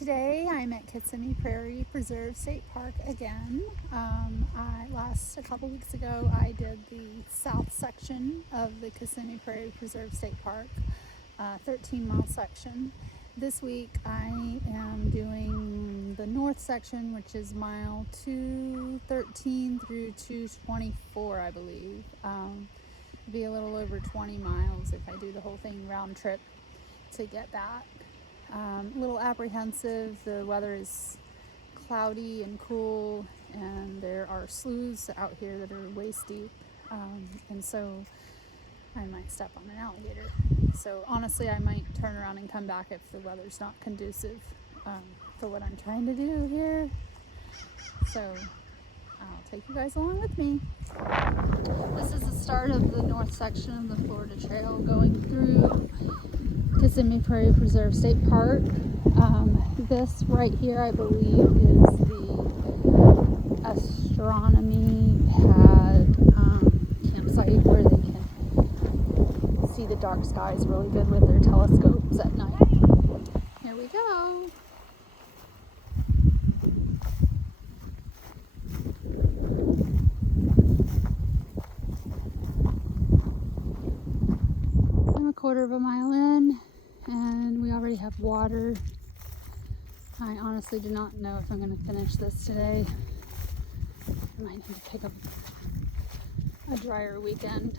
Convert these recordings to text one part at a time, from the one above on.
Today I'm at Kissimmee Prairie Preserve State Park again. A couple weeks ago I did the south section of the Kissimmee Prairie Preserve State Park, 13-mile section. This week I am doing the north section, which is mile 213 through 224, I believe. It'll be a little over 20 miles if I do the whole thing round trip to get back. A little apprehensive. The weather is cloudy and cool, and there are sloughs out here that are waist deep, and so I might step on an alligator. So honestly, I might turn around and come back if the weather's not conducive for what I'm trying to do here. So I'll take you guys along with me. This is the start of the north section of the Florida Trail going through Kissimmee Prairie Preserve State Park. This right here, I believe, is the astronomy pad campsite where they can see the dark skies really good with their telescopes at night. Here we go. I'm a quarter of a mile in, and we already have water. I honestly do not know if I'm going to finish this today. I might need to pick up a drier weekend.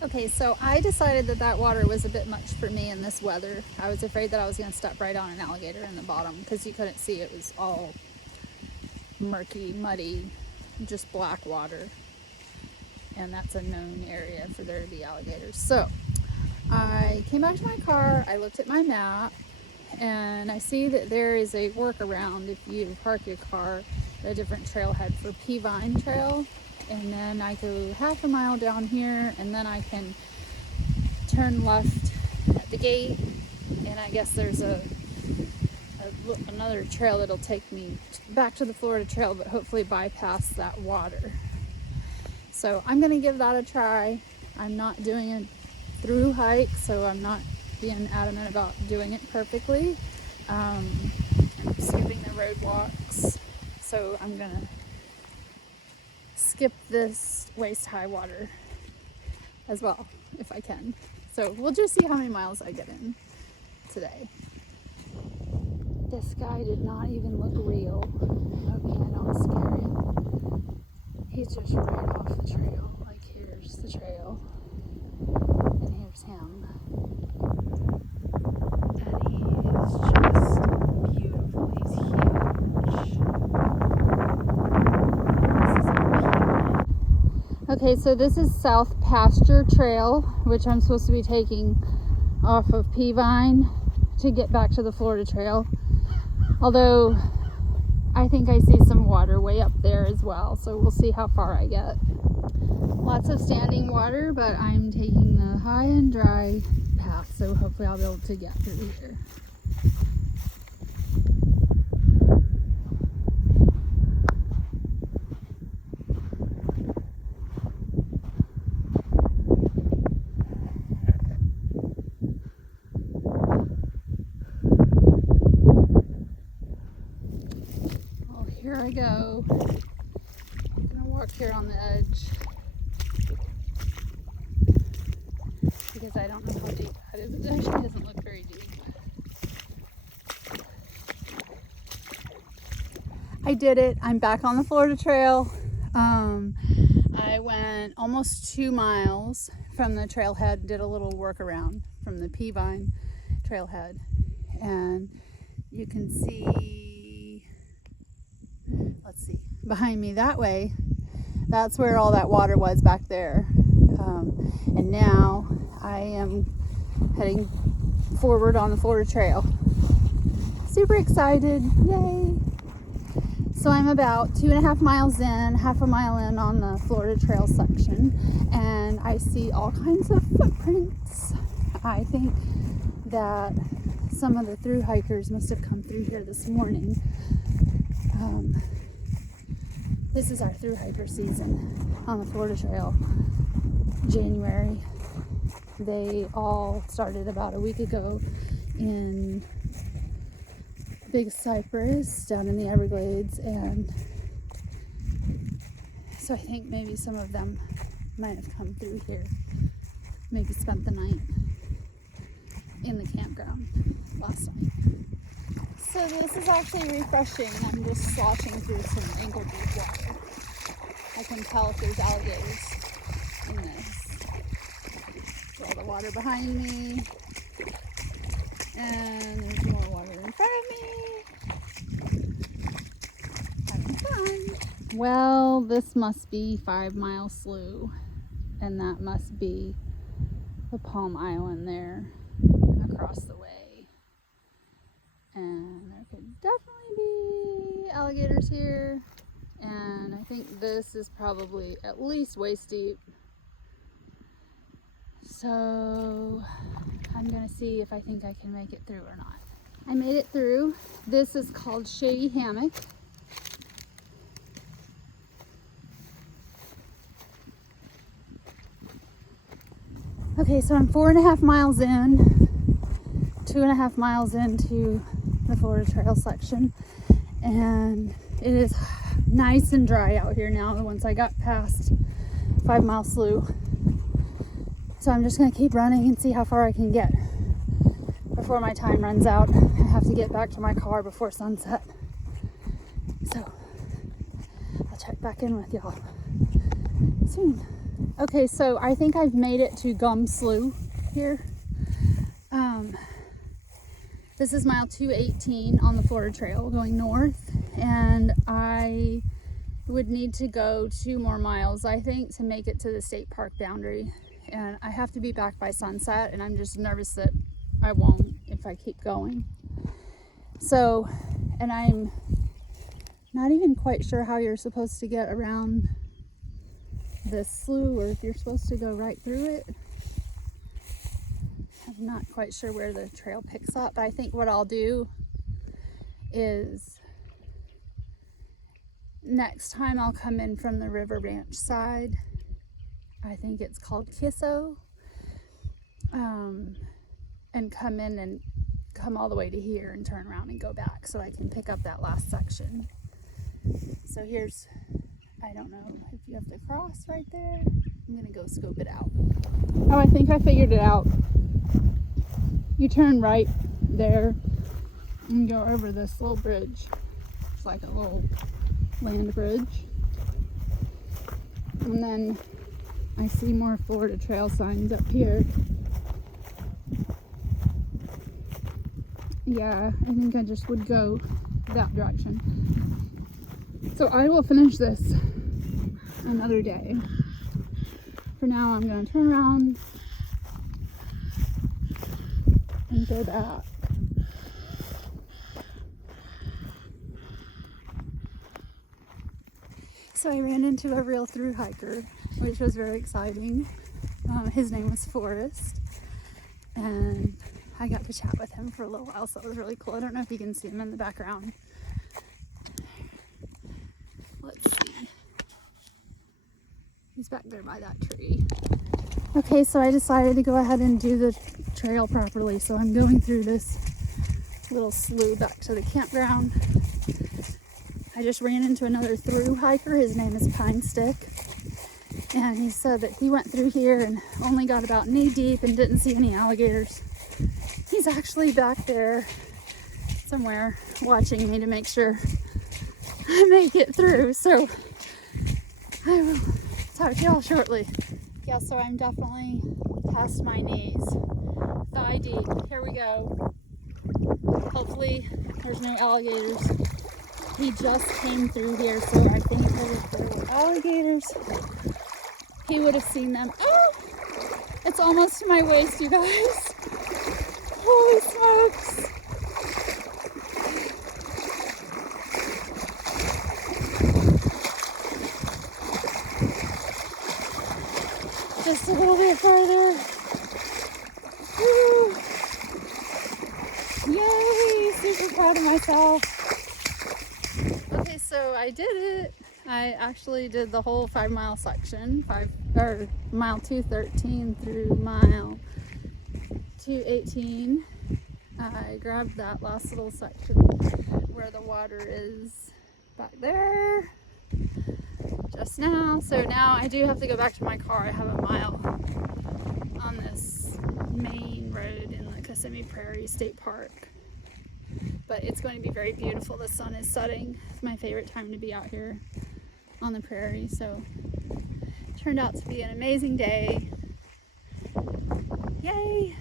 Okay, so I decided that water was a bit much for me in this weather. I was afraid that I was going to step right on an alligator in the bottom because you couldn't see. It was all murky, muddy, just black water. And that's a known area for there to be alligators. So I came back to my car, I looked at my map, and I see that there is a workaround if you park your car at a different trailhead for Peavine Trail. And then I go half a mile down here, and then I can turn left at the gate, and I guess there's another trail that'll take me back to the Florida Trail, but hopefully bypass that water. So I'm going to give that a try. I'm not doing a through hike, so I'm not being adamant about doing it perfectly. I'm skipping the road walks, so I'm going to skip this waist-high water as well, if I can. So we'll just see how many miles I get in today. This guy did not even look real. Okay, I don't scare him. He's just right off the trail. Like, here's the trail, and here's him. And he is just beautiful. He's huge. Okay, so this is South Pasture Trail, which I'm supposed to be taking off of Peavine to get back to the Florida Trail. Although I think I see some water way up there as well, so we'll see how far I get. Lots of standing water, but I'm taking the high and dry path, so hopefully I'll be able to get through here. Oh, here I go. I'm gonna walk here on the edge because I don't know how deep that is. It actually doesn't look very deep. I did it. I'm back on the Florida Trail. I went almost 2 miles from the trailhead, did a little workaround from the Peavine trailhead, and you can see, let's see, behind me that way, that's where all that water was back there. And now I am heading forward on the Florida Trail. Super excited, yay! So I'm about 2.5 miles in, half a mile in on the Florida Trail section, and I see all kinds of footprints. I think that some of the through hikers must have come through here this morning. This is our through hiker season on the Florida Trail, January. They all started about a week ago in Big Cypress down in the Everglades, and so I think maybe some of them might have come through here, maybe spent the night in the campground last night. So this is actually refreshing. I'm just sloshing through some ankle deep water. I can tell if there's alligators in this. There's all the water behind me, and there's more water in front of me. Having fun. Well, this must be 5 Mile Slough, and that must be the Palm Island there across the way. And there could definitely be alligators here. And I think this is probably at least waist deep. So I'm gonna see if I think I can make it through or not. I made it through. This is called Shady Hammock. Okay, so I'm 4.5 miles in, 2.5 miles into the Florida Trail section, and it is nice and dry out here now once I got past 5 Mile Slough. So I'm just gonna keep running and see how far I can get before my time runs out. I have to get back to my car before sunset. So I'll check back in with y'all soon. Okay, so I think I've made it to Gum Slough here. This is mile 218 on the Florida Trail going north, and I would need to go 2 more miles, I think, to make it to the state park boundary. And I have to be back by sunset, and I'm just nervous that I won't if I keep going. So, and I'm not even quite sure how you're supposed to get around this slough, or if you're supposed to go right through it. I'm not quite sure where the trail picks up, but I think what I'll do is next time I'll come in from the River Ranch side. I think it's called Kissimmee, and come in and come all the way to here and turn around and go back so I can pick up that last section. So here's, I don't know if you have to cross right there. I'm gonna go scope it out. Oh, I think I figured it out. You turn right there and go over this little bridge. It's like a little land bridge. And then I see more Florida Trail signs up here. Yeah, I think I just would go that direction. So I will finish this another day. For now, I'm going to turn around and go back. So I ran into a real through hiker, which was very exciting. His name was Forrest, and I got to chat with him for a little while, so it was really cool. I don't know if you can see him in the background. Let's see. He's back there by that tree. Okay, so I decided to go ahead and do the trail properly, so I'm going through this little slough back to the campground. I just ran into another through hiker. His name is Pine Stick, and he said that he went through here and only got about knee deep and didn't see any alligators. He's actually back there somewhere watching me to make sure I make it through, so I will talk to y'all shortly. Yeah, so I'm definitely past my knees, thigh deep. Here we go. Hopefully there's no alligators. He just came through here, so I think that if there were alligators, he would have seen them. Oh! It's almost to my waist, you guys. Holy smokes. Just a little bit further. Woo. Yay! Super proud of myself. Okay, so I did it. I actually did the whole 5 mile section, mile 213 through mile 218. I grabbed that last little section where the water is back there just now. So now I do have to go back to my car. I have a mile on this main road in the Kissimmee Prairie State Park. But it's going to be very beautiful. The sun is setting. It's my favorite time to be out here on the prairie. So it turned out to be an amazing day. Yay!